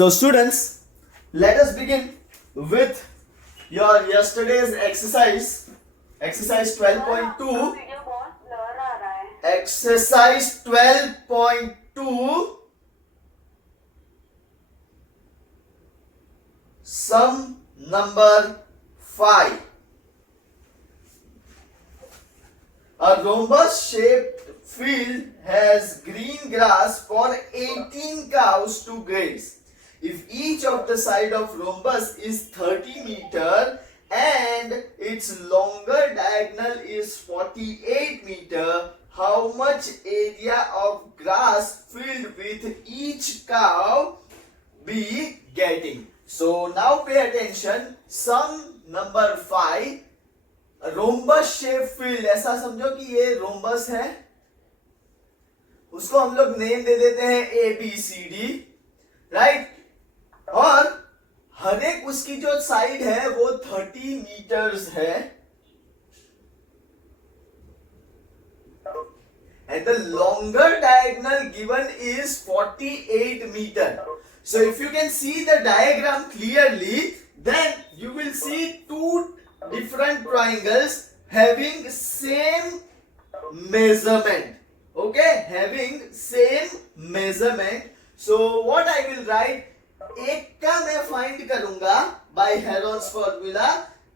So students, let us begin with your yesterday's exercise 12.2. Exercise 12.2, sum number 5. A rhombus shaped field has green grass for 18 cows to graze. If each of the side of rhombus is 30 meter and its longer diagonal is 48 meter, how much area of grass field with each cow be getting? So now pay attention. Sum number 5. Rhombus shape field, ऐसा समझो कि ये rhombus है, उसको हम लोग name दे देते हैं A B C D, right. और हर एक उसकी जो साइड है वो 30 मीटर्स है and the longer diagonal given is 48 meter. So if you can see the diagram clearly, then you will see two different triangles having same measurement. Okay, having same measurement. So what I will write, एक का मैं find करूंगा by Heron's formula,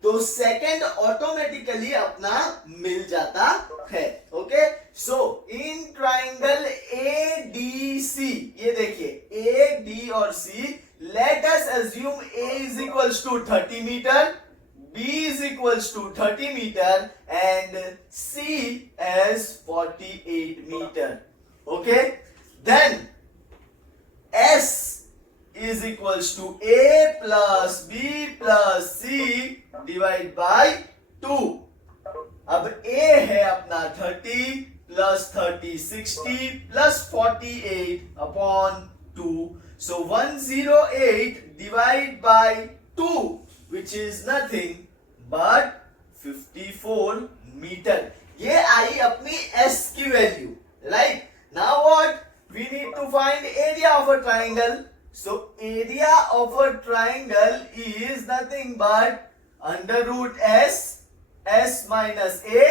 तो second automatically अपना मिल जाता है। Okay, so in triangle A D C, ये देखिए ए डी और C, let us assume A is equals to 30 metre, B is equals to 30 meter and C as 48 meter. Okay, then S is equals to A plus B plus C divided by 2. अब A है अपना 30 plus 30 60 plus 48 upon 2. So 108 divided by 2, which is nothing but 54 meter. ये आई अपनी S की value, right? Now what? We need to find area of a triangle. So area of a triangle is nothing but under root S, S minus A,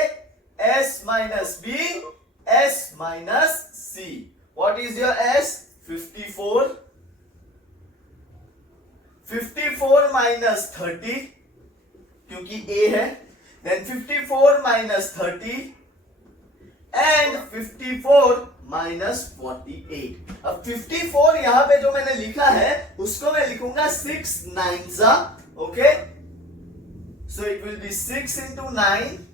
S minus B, S minus C. What is your S? 54. 54 minus 30, क्योंकि A है, then 54 minus 30 and 54 minus 48. अब 54 यहाँ पे जो मैंने लिखा है उसको मैं लिखूंगा 6 9s, okay? So it will be 6 into 9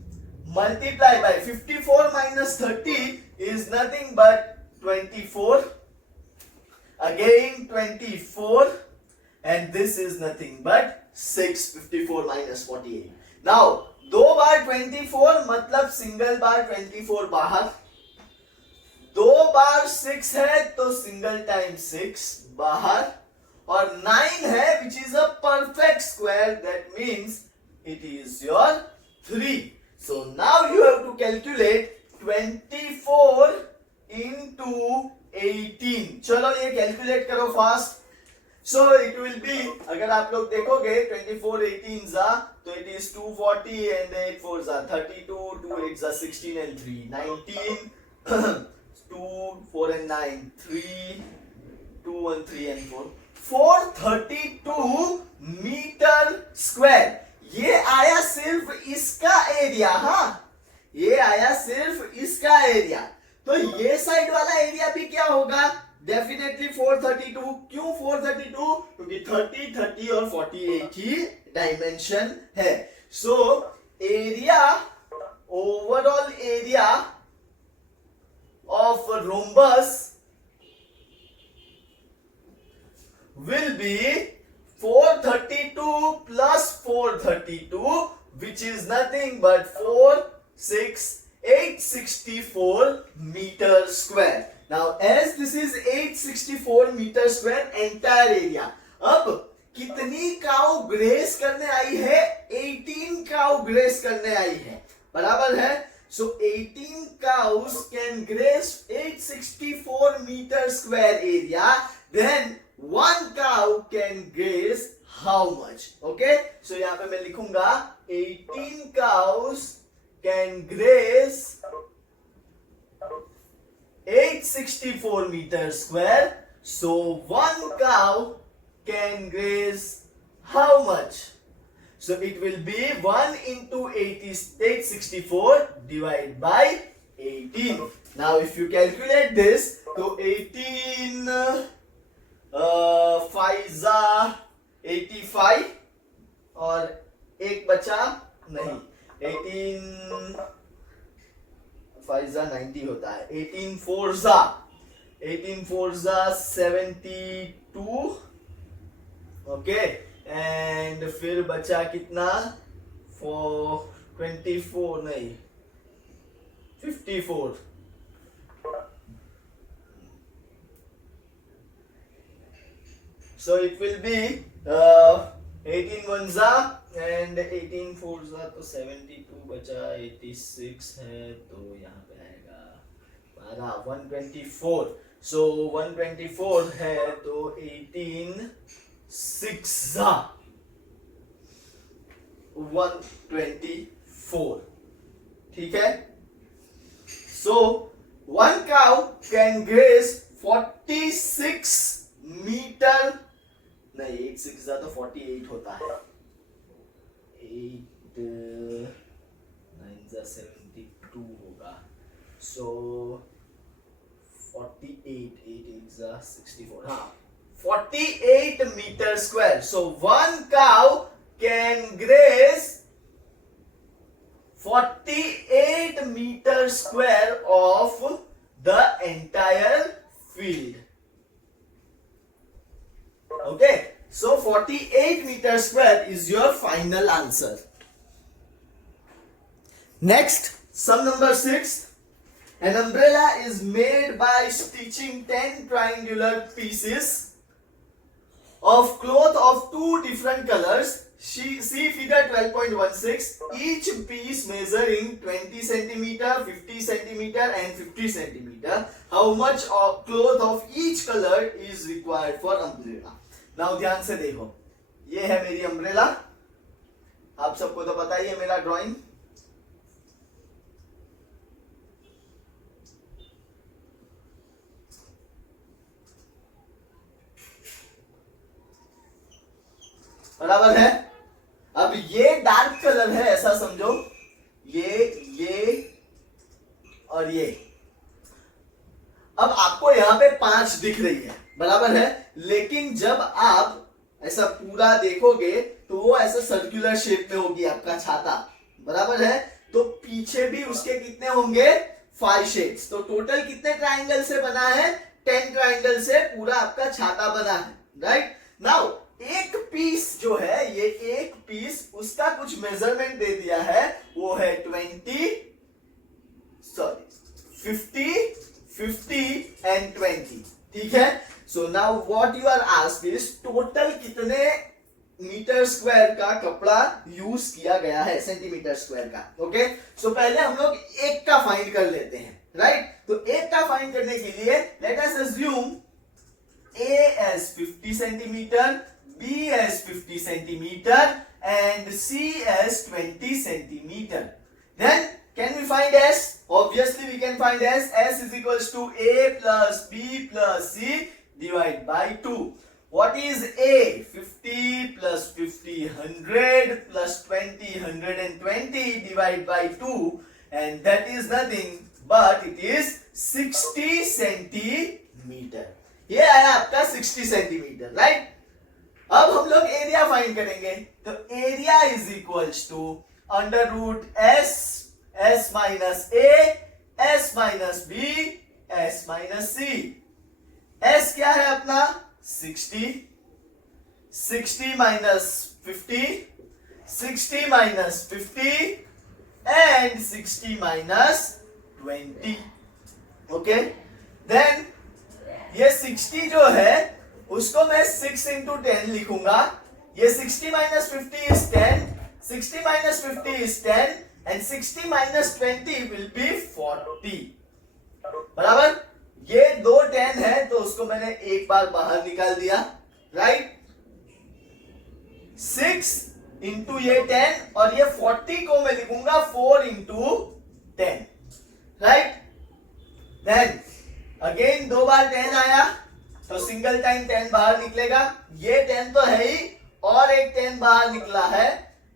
multiply by 54 minus 30 is nothing but 24, again 24, and this is nothing but 6, 54 minus 48. Now दो बार 24 मतलब सिंगल बार 24 बाहर, दो बार 6 है तो सिंगल टाइम 6 बाहर, और 9 है which is a perfect square, that means it is your 3. So now you have to calculate 24 into 18. चलो ये कैलकुलेट करो fast. So it will be, अगर आप लोग देखोगे 24 18 तो it is 240 and 8 4 32, 2 8 16 and 3 19, 2 4 and 9 3, 2 1 3 and 4 432 metre square. ये आया सिर्फ इसका एरिया, हाँ ये आया सिर्फ इसका एरिया. तो ये साइड वाला एरिया भी क्या होगा? डेफिनेटली 432. क्यों 432? क्योंकि 30 30 और 48 ही डायमेंशन है. So area, overall area of rhombus will be 432 plus 432, which is nothing but 864 meter square. Now as this is 864 meter square entire area, अब कितनी काउ ग्रेस करने आई है? 18 काउ ग्रेस करने आई है, बराबर है. So 18 cows can graze 864 meter square area. Then one cow can graze how much? Okay, so यहाँ पे मैं लिखूंगा 18 cows can graze 864 meters square. So one cow can graze how much? So it will be 1 into 864 divided by 18. Now if you calculate this, so 18 5 85 और एक बचा नहीं, 18 5 90 होता है, 18 4 72, ओके, एंड फिर बचा कितना, 24 नहीं 54. So it will be 18 1 and 18 4 तो 72 बचा, 86 है तो यहाँ पे आएगा 124. So 124 है तो 18 6 124. ठीक है. So one cow can graze 46 metre, नहीं 8 6 तो 48 होता है, 8 9 72 होगा. So 48 8 64, हाँ 48 metre square. So one cow can graze 48 meter square of the entire field. Okay, so 48 meter square is your final answer. Next, sum number 6. An umbrella is made by stitching 10 triangular pieces of cloth of 2 different colors. See figure 12.16. Each piece measuring 20 centimeter, 50 centimeter and 50 centimeter. How much of cloth of each color is required for umbrella? Now ध्यान से देखो, ये है मेरी umbrella. आप सबको तो पता ही है मेरा ड्राइंग. बराबर है. अब ये डार्क कलर है, ऐसा समझो, ये और ये. अब आपको यहां पे 5 दिख रही है, बराबर है, लेकिन जब आप ऐसा पूरा देखोगे तो वो ऐसा सर्कुलर शेप में होगी आपका छाता, बराबर है. तो पीछे भी उसके कितने होंगे, 5 शेड्स. तो टोटल कितने ट्राइंगल से बना है, 10 ट्राइंगल से पूरा आपका छाता बना है. राइट नाउ एक पीस जो है, ये एक पीस, उसका कुछ मेजरमेंट दे दिया है, वो है 50 एंड 20. ठीक है. So now what you are asked is total कितने मीटर स्क्वायर का कपड़ा यूज किया गया है, सेंटीमीटर स्क्वायर का. ओके, सो पहले हम लोग एक का फाइंड कर लेते हैं. राइट, तो एक का फाइंड करने के लिए late us assume A as 50 centimeter, B as 50 centimeter and C as 20 centimeter. Then can we find S? Obviously we can find S. S is equals to A plus B plus C divided by 2. What is A? 50 plus 50 100 plus 20 120 divided by 2, and that is nothing but it is 60 centimeter. ये आया आपका 60 centimetre. Right, अब हम लोग area find करेंगे. तो area is equals to under root S minus A, S minus B, S minus C. S क्या है अपना 60, 60 minus 50, 60 minus 50 and 60 minus 20. Okay, then ये 60 जो है उसको मैं 6 into 10 लिखूंगा. ये 60 minus 50 is 10, 60 minus 50 is 10 and 60 minus 20 will be 40. बराबर, ये दो 10 है तो उसको मैंने एक बार बाहर निकाल दिया, राइट। 6 इंटू ये 10 और ये 40 को मैं लिखूंगा 4 इंटू 10, राइट। देन अगेन दो बार 10 आया तो सिंगल टाइम 10 बाहर निकलेगा, ये 10 तो है ही और एक 10 बाहर निकला है,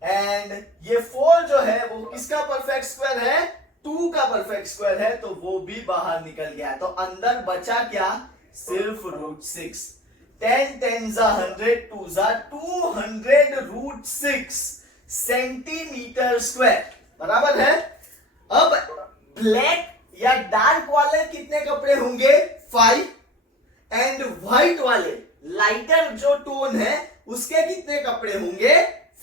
एंड ये 4 जो है वो किसका परफेक्ट स्क्वायर है, 2 का परफेक्ट स्क्वायर है, तो वो भी बाहर निकल गया। तो अंदर बचा क्या, सिर्फ √6। 10 10 100 2 200 √6 सेंटीमीटर स्क्वायर, बराबर है। अब ब्लैक या डार्क वाले कितने कपड़े होंगे, 5, एंड व्हाइट वाले लाइटर जो टोन है उसके कितने कपड़े होंगे,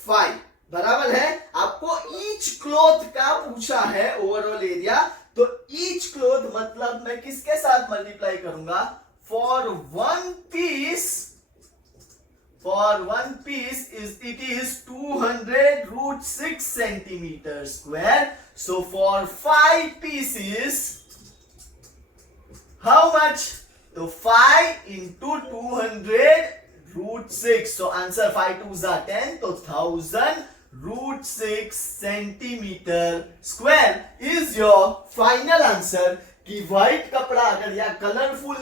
5, बराबर है। आपको ईच क्लॉथ का पूछा है ओवरऑल एरिया, तो ईच क्लॉथ मतलब मैं किसके साथ मल्टीप्लाई करूंगा, for one piece it is 200 √6 centimetre square, so for 5 pieces how much, तो 5 into 200 √6, so answer 5 2s are 10, तो 1000 √6 centimetre square is your final answer। कि व्हाइट कपड़ा अगर या कलरफुल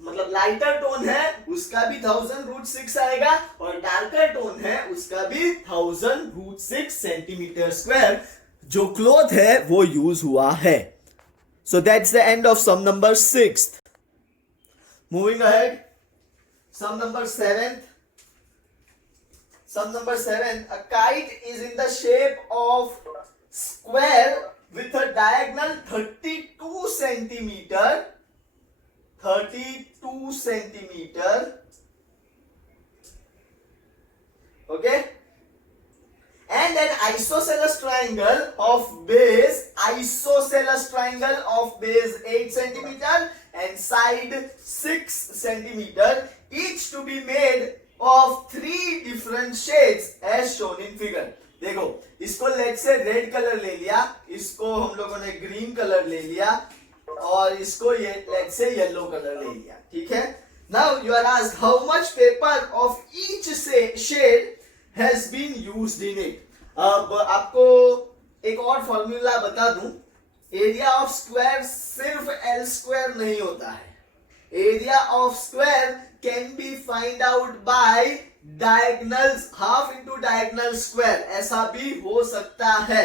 मतलब लाइटर टोन है उसका भी 1000 √6 आएगा, और डार्कर टोन है उसका भी 1000 √6 सेंटीमीटर स्क्वायर जो क्लॉथ है वो यूज हुआ है। So that's the end of sum number 6। Moving ahead, sum number 7। Sum number 7, a kite is in the shape of square with a diagonal 32 centimeter, 32 centimeter, okay, and an isosceles triangle of base 8 centimeter and side 6 centimeter, each to be made of 3 different shades as shown in figure। देखो इसको late से red colour ले लिया, इसको हम लोगों ने green colour ले लिया, और इसको ये लेट से येलो कलर ले लिया, ठीक है। Now you are asked how much paper of each shade has been used in it. अब आपको एक और फॉर्मूला बता दूं, एरिया ऑफ स्क्वायर सिर्फ L स्क्वायर नहीं होता है, area of square can be find out by diagonals, half into diagonal square, ऐसा भी हो सकता है,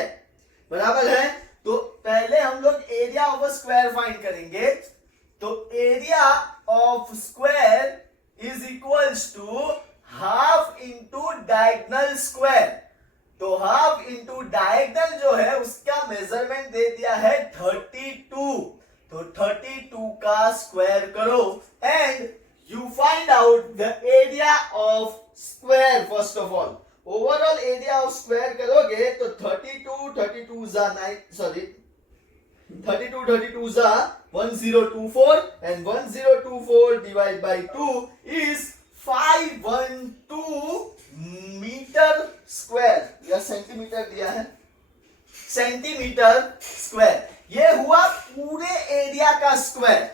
बराबर है। तो पहले हम लोग area of a square find करेंगे, तो area of square is equals to half into diagonal square. तो हाफ इंटू डायगनल जो है उसका मेजरमेंट दे दिया है 32, तो 32 का स्क्वायर करो and you find out the area of square first of all। overall area of square करोगे तो 32 32s are 9, sorry 32 32s are 1024, and 1024 divided by 2 is 512 metre square, या सेंटीमीटर दिया है, सेंटीमीटर स्क्वायर। ये हुआ पूरे एरिया का स्क्वायर,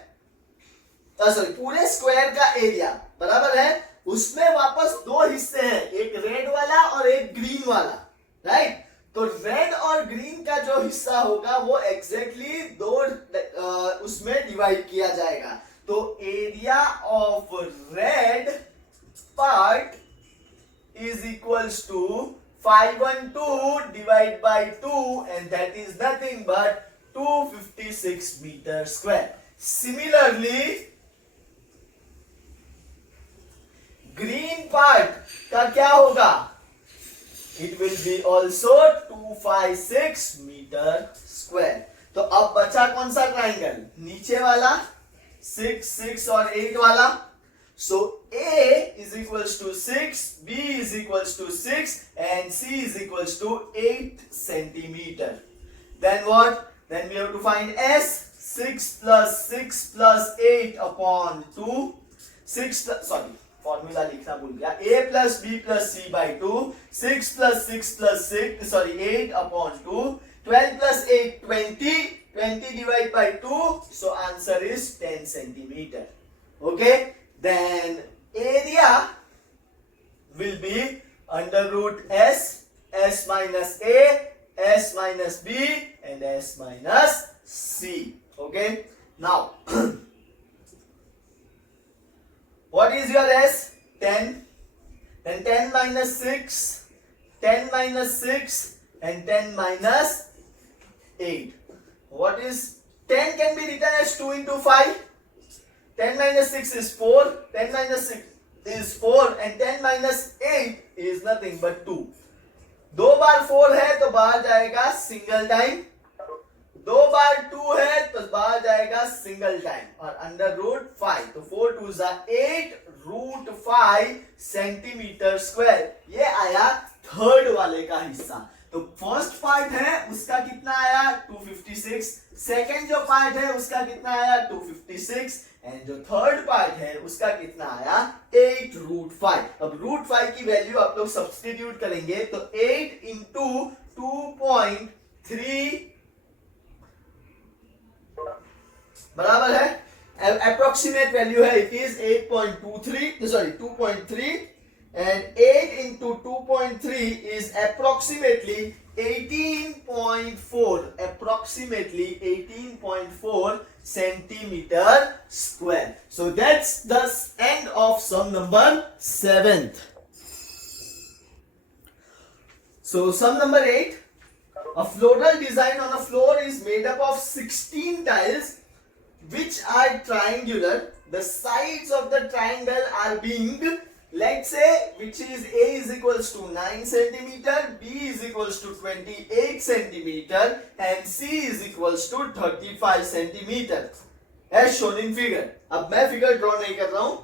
सॉरी पूरे स्क्वायर का एरिया, बराबर है। उसमें वापस दो हिस्से हैं, एक रेड वाला और एक ग्रीन वाला, राइट। तो रेड और ग्रीन का जो हिस्सा होगा वो एग्जैक्टली दो उसमें डिवाइड किया जाएगा। तो area of red part is equals to 512 divide by 2, and that is nothing but 256 metre square. Similarly green part का क्या होगा, it will be also 256 metre square. तो अब बचा कौन सा ट्राइंगल, नीचे वाला 6 6 और 8 वाला। सो A is equals to 6, B is equals to 6, and C is equals to 8 centimeter. Then what? Then we have to find S, 6 plus 8 upon 2, 6 plus, sorry formula लिखना भूल गया, A plus B plus C by 2, 6 plus 6 plus 6 sorry 8 upon 2 12 plus 8, 20. 20 divided by 2. So answer is 10 centimeter. Okay. Then area will be under root S, S minus A, S minus B, and S minus C. Okay. Now, what is your S? 10. Then 10 minus 6, 10 minus 6, and 10 minus 8. What is 10 can be written as 2 into 5. 10 minus 6 is 4. 10 minus 6 is 4 and 10 minus 8 is nothing but 2. 2 बार 4 है तो बाहर जाएगा single time. 2 बार 2 है तो बाहर जाएगा single time और under root 5. तो 4 2 जा 8 रूट 5 सेंटीमीटर स्क्वायर. ये आया थर्ड वाले का हिस्सा. तो फर्स्ट पार्ट है उसका कितना आया 256. सेकंड जो पार्ट है उसका कितना आया 256 एंड जो थर्ड पार्ट है उसका कितना आया 8 रूट 5. अब रूट 5 की वैल्यू आप लोग सब्स्टिट्यूट करेंगे तो 8 इंटू 2.3 बराबर है अप्रोक्सीमेट वैल्यू है. It is 8.23 sorry 2.3 and 8 into 2.3 is approximately 18.4 approximately 18.4 centimeter square. So that's the end of sum number 7th. So sum number 8, a floral design on a floor is made up of 16 tiles which are triangular. The sides of the triangle are being, let's say, which is A is equals to 9 centimeter, B is equals to 28 centimeter and C is equals to 35 centimeter as shown in figure. अब मैं figure draw नहीं कर रहा हूं.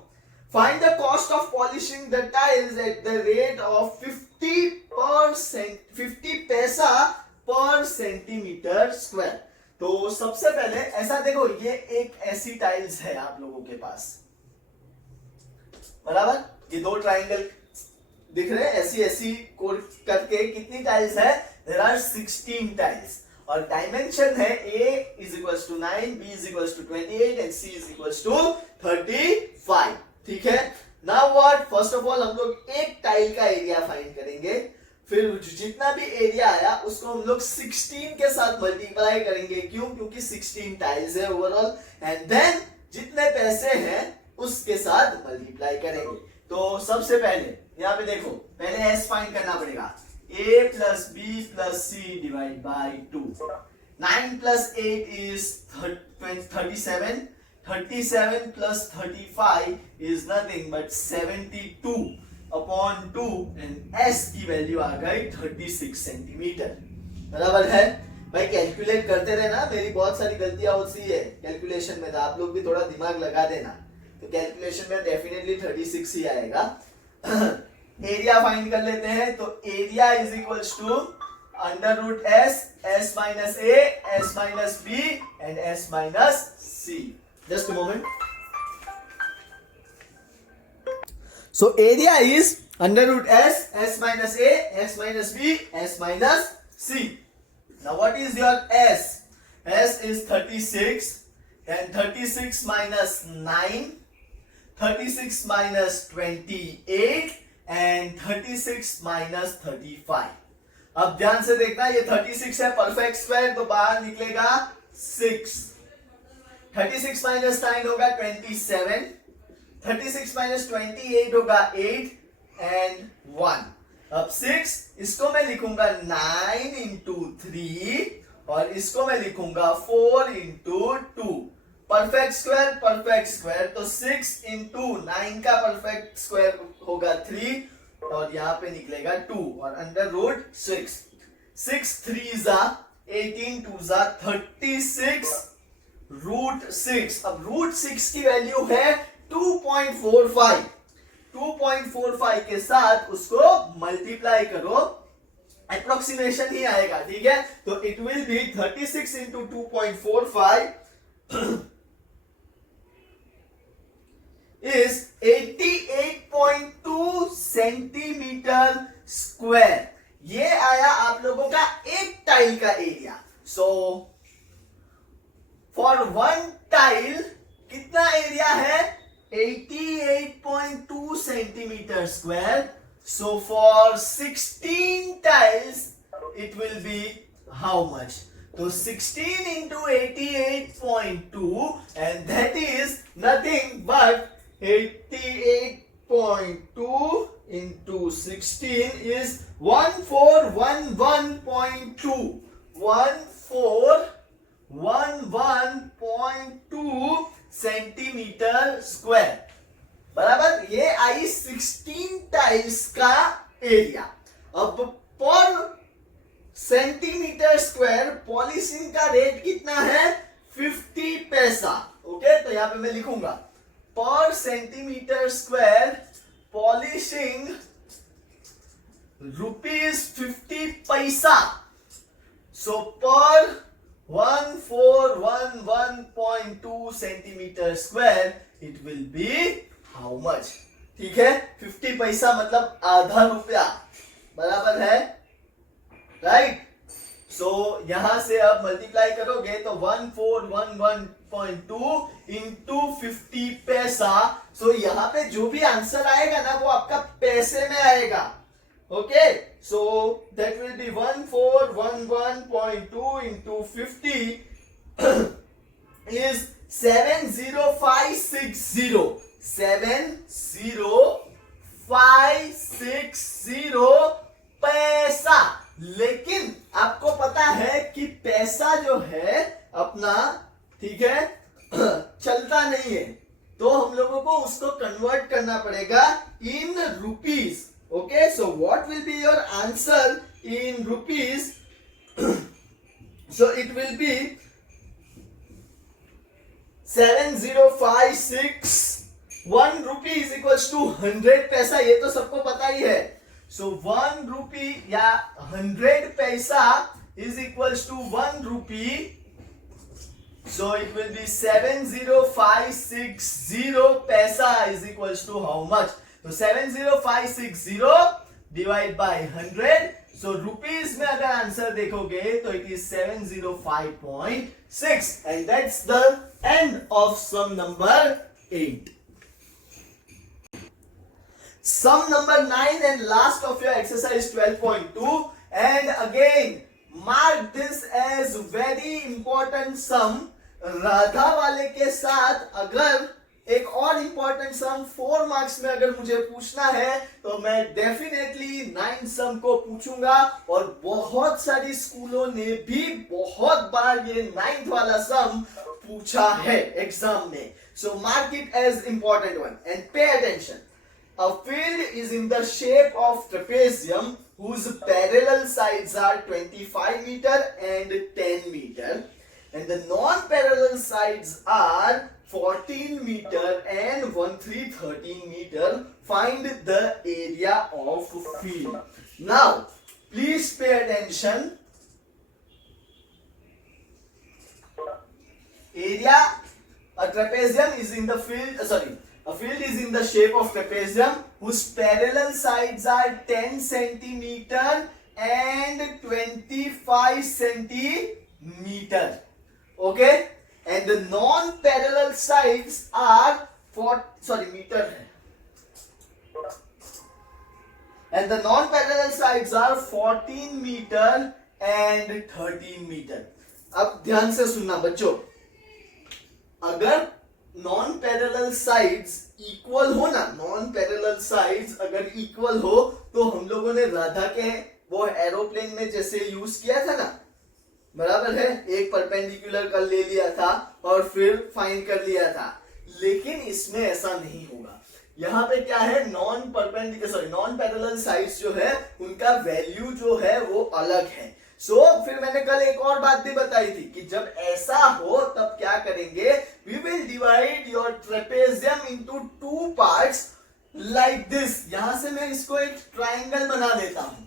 Find the cost of polishing the tiles at the rate of 50 पैसा per centimeter square. तो सबसे पहले ऐसा देखो, ये एक ऐसी टाइल्स है आप लोगों के पास बराबर. ये दो ट्राइंगल दिख रहे हैं ऐसी ऐसी कोड करके. कितनी टाइल्स है? देयर आर 16 टाइल्स और डायमेंशन है A is equals to 9, B is equals to 28 and C is equals to 35. ठीक है. Now what, first of all हम लोग एक टाइल का एरिया फाइंड करेंगे. फिर जितना भी एरिया आया उसको हम लोग 16 के साथ मल्टीप्लाई करेंगे. क्यों? क्योंकि 16 टाइल्स है ओवरऑल. एंड देन जितने पैसे हैं उसके साथ मल्टीप्लाई करेंगे. तो सबसे पहले यहाँ पे देखो, पहले S फाइंड करना पड़ेगा. A plus B plus C divide by 2. 9 plus 8 is 37. 37 plus 35 is nothing but 72 upon 2 and S की वैल्यू आ गई 36 सेंटीमीटर. बराबर है भाई. कैलकुलेट करते रहना, मेरी बहुत सारी गलतियां होती है कैलकुलेशन में, तो आप लोग भी थोड़ा दिमाग लगा देना. तो कैलकुलेशन में डेफिनेटली 36 ही आएगा. एरिया फाइंड कर लेते हैं. तो area is equals to under root S, S minus A, S minus B and S minus C. Just a moment. So area is under root S, S minus A, S minus B, S minus C. Now what is your S? S is 36 and 36 minus 9, 36 minus 28 and 36 minus 35. अब ध्यान से देखना, ये 36 है perfect square तो बाहर निकलेगा 6. 36 minus 9 होगा 27. 36 minus 28 होगा 8 and 1. अब 6 इसको मैं लिखूंगा 9 into 3 और इसको मैं लिखूंगा 4 into 2. परफेक्ट स्क्वायर तो 6 into 9 का परफेक्ट स्क्वायर होगा 3 और यहाँ पे निकलेगा 2 और अंडर रूट 6. 6 3 जा 18, 2 जा 36 रूट 6. अब रूट 6 की वैल्यू है 2.45. 2.45 के साथ उसको मल्टीप्लाई करो, अप्रोक्सीमेशन ही आएगा. ठीक है. तो it will B 36 into 2.45 is 88.2 centimetre square. ये आया आप लोगों का एक टाइल टाइल का area. So for one tile कितना एरिया है? 88.2 centimetre square. So for 16 tiles it will be how much? So 16 into 88.2 and that is nothing but 88.2 into 16 is 1411.2. 1411.2 centimetre square. बराबर. ये आई 16 टाइल्स का एरिया. अब पर centimetre square polishing का rate कितना है? 50 पैसा. ओके, तो यहां पे मैं लिखूंगा पर सेंटीमीटर स्क्वायर पॉलिशिंग ₹50 पैसा. सो पर 1411.2 centimetre square it will B how much? ठीक है, 50 पैसा मतलब आधा रुपया. बराबर है, राइट. सो यहां से अब मल्टीप्लाई करोगे तो 1411.2 इंटू 50 पैसा. सो यहां पे जो भी आंसर आएगा ना वो आपका पैसे में आएगा. Okay, so that will be 1411.2 into 50 is 70560. 70560 पैसा. लेकिन आपको पता है कि पैसा जो है अपना, ठीक है, चलता नहीं है, तो हम लोगों को उसको कन्वर्ट करना पड़ेगा in rupees. Okay, so what will be your answer in rupees? So it will be 7056. 1 rupee is equals to 100 पैसा. ये तो सबको पता ही है. So 1 rupee या 100 पैसा is equals to 1 rupee. So it will be 70560 पैसा is equals to how much? So 70560 divide by 100. So rupees में अगर आंसर देखोगे तो it is 705.6 and that's the end of sum number 8. Sum number 9 and last of your exercise 12.2, and again mark this as very important sum. Radha वाले के साथ अगर एक और इंपॉर्टेंट सम 4 मार्क्स में अगर मुझे पूछना है तो मैं डेफिनेटली 9 सम को पूछूंगा. और बहुत सारी स्कूलों ने भी बहुत बार ये 9th वाला सम पूछा है एग्जाम में. So mark it as important one and pay attention. A field is in the shape of trapezium whose parallel sides are 25 meter and 10 meter and the non-parallel sides are 14 meter and 13 meter. Find the area of field. Now, please pay attention. Area, a trapezium is in the field, a field is in the shape of trapezium whose parallel sides are 10 centimeter and 25 centimeter. Okay? And the non-parallel sides are meter. And the non-parallel sides are 14 meter and 13 meter. अब ध्यान से सुनना बच्चों. अगर non parallel sides equal हो ना, non parallel sides अगर equal हो तो हम लोगों ने राधा के वो एरोप्लेन में जैसे यूज किया था ना, बराबर है, एक परपेंडिकुलर कर ले लिया था और फिर फाइंड कर लिया था. लेकिन इसमें ऐसा नहीं होगा. यहाँ पे क्या है, नॉन पैरेलल साइड्स जो है उनका वैल्यू जो है वो अलग है. फिर मैंने कल एक और बात भी बताई थी कि जब ऐसा हो तब क्या करेंगे, we will divide your trapezium into 2 parts like this. यहां से मैं इसको एक ट्राइंगल बना देता हूं,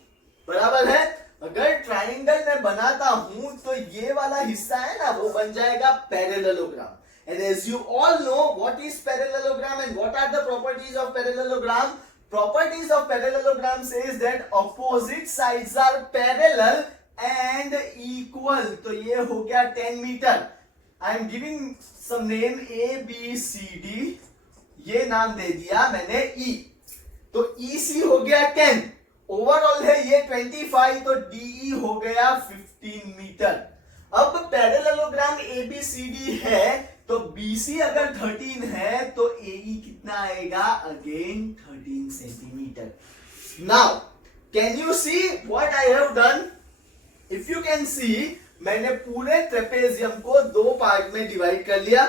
बराबर है. अगर ट्राइंगल में बनाता हूं तो ये वाला हिस्सा है ना वो बन जाएगा parallelogram. And as you all know what is parallelogram and what are the properties of parallelogram. Properties of parallelogram says that opposite sides are parallel and equal, तो ये हो गया 10 मीटर। I am giving some name A B C D, ये नाम दे दिया मैंने ई, तो ईसी हो गया 10, ओवरऑल है ये 25, तो डीई हो गया 15 मीटर। अब पैरेललोग्राम एबीसीडी है, तो बीसी अगर 13 है तो एई कितना आएगा, again 13 centimetre. Now can you see what I have done? If you can see, मैंने पूरे ट्रेपेजियम को दो पार्ट में डिवाइड कर लिया।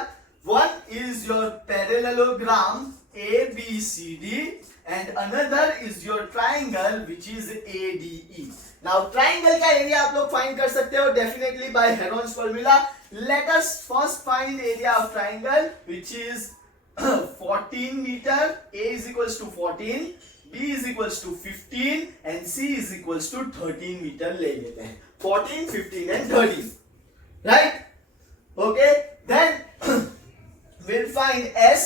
One is your parallelogram ABCD and another is your triangle which is ADE. Now triangle का area आप लोग फाइंड कर सकते हो definitely by Heron's formula. Let us first find area of triangle which is 14 meter. A is equals to 14, B is equals to 15 and C is equals to 13 meter ले लेते हैं. 14, 15 and 13. Right? Okay. Then we'll find S,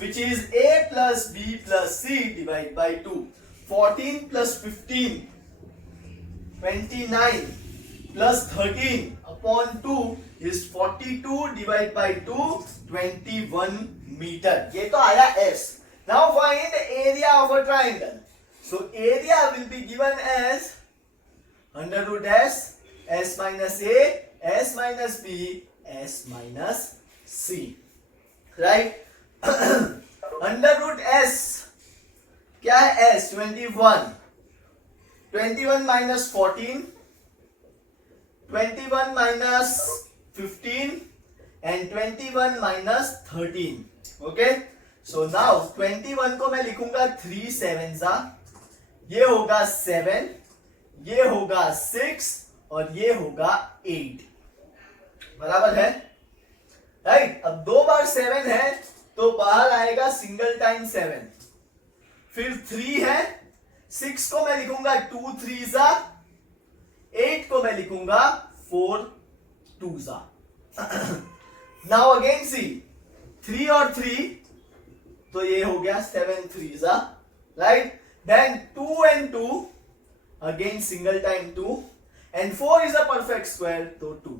which is A plus B plus C divided by 2. 14 plus 15, 29 plus 13 upon 2 is 42 divided by 2, 21 meter. ये तो आया S. Now find area of a triangle. So area will be given as under root S, S minus A, S minus B, S minus C. Right? Under root S क्या है? S 21, 21 minus 14, 21 minus 15 and 21 minus 13. Okay, so now 21 को मैं लिखूंगा 3 7 सा, ये होगा 7, ये होगा 6 और ये होगा 8. बराबर है? राइट. अब दो बार 7 है तो बाहर आएगा सिंगल टाइम 7, फिर 3 है, 6 को मैं लिखूंगा 2 3 सा, 8 को मैं लिखूंगा 4 2 सा. नाउ अगेन सी 3 और 3, तो ये हो गया 7 3 सा. Right. Then 2 and 2, again single time 2 and 4 is a perfect square, तो 2.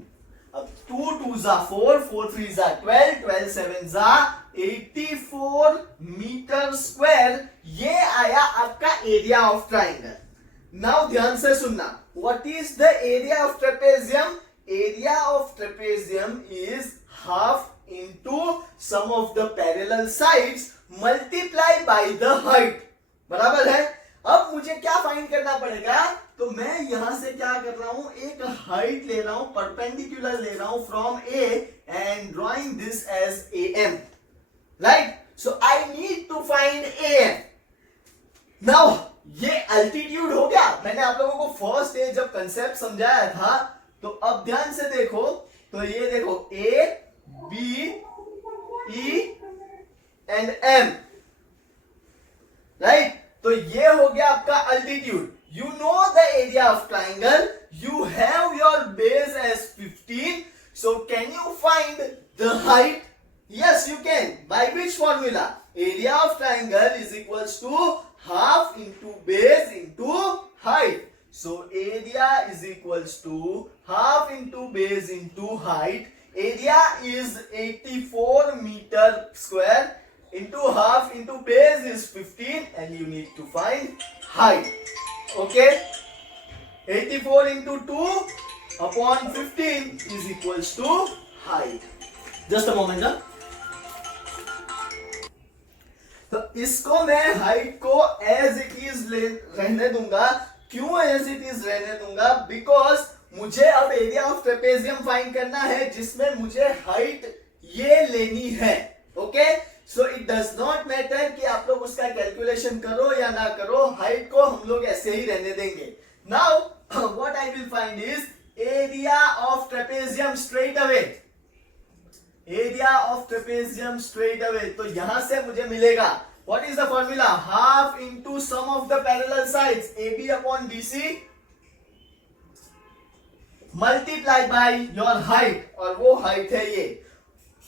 अब 2 2 जा 4, 4 3 जा 12, 12 7 जा 84 मीटर स्क्वायर. ये आया आपका एरिया ऑफ ट्राइंगल. नाउ ध्यान से सुनना, what is the area of trapezium? Area of trapezium is half into sum of the parallel sides multiply by the height. बराबर है? अब मुझे क्या फाइंड करना पड़ेगा? तो मैं यहां से क्या कर रहा हूं, एक हाइट ले रहा हूं, परपेंडिकुलर ले रहा हूं from A and drawing this edge AM. Right. So I need to find AM. Now ये अल्टीट्यूड हो गया. मैंने आप लोगों को फर्स्ट डे जब कंसेप्ट समझाया था, तो अब ध्यान से देखो, तो ये देखो A B E and M. Right. तो ये हो गया आपका altitude. You know the area of triangle. You have your base as 15. So can you find the height? Yes, you can. By which formula? Area of triangle is equals to half into base into height. So area is equals to half into base into height. Area is 84 meter square into half into base is 15 and you need to find height. Okay, 84 into 2 upon 15 is equals to height. Just a moment. तो इसको मैं height को as it is रहने दूंगा. क्यों as it is रहने दूंगा? Because मुझे अब एरिया ऑफ ट्रेपेजियम फाइंड करना है, जिसमें मुझे हाइट ये लेनी है. Okay, so it does not matter कि आप लोग उसका कैलकुलेशन करो या ना करो, हाइट को हम लोग ऐसे ही रहने देंगे. Now what I will find is area of trapezium straight away. Area of trapezium straight away, तो यहां से मुझे मिलेगा, what is the formula? Half into sum of the parallel sides AB upon BC multiply by your height, और वो height है ये.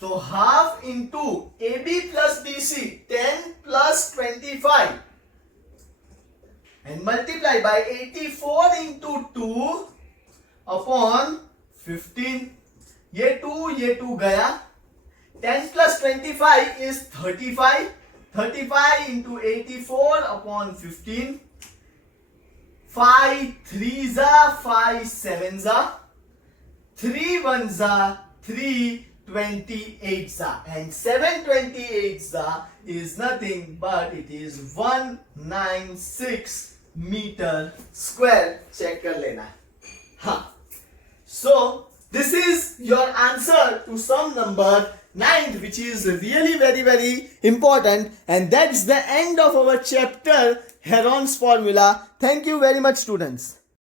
तो half into AB plus BC 10 plus 25 and multiply by 84 into 2 upon 15. ये 2 गया. 10 plus 25 is 35. 35 into 84 upon 15. 5 3s are 5 7s are 3 1s are 3 28s are, and 7 28s are is nothing but it is 196 meter square. Check कर लेना. हाँ. So this is your answer to sum number 9, which is really very important, and that's the end of our chapter Heron's formula. Thank you very much, students.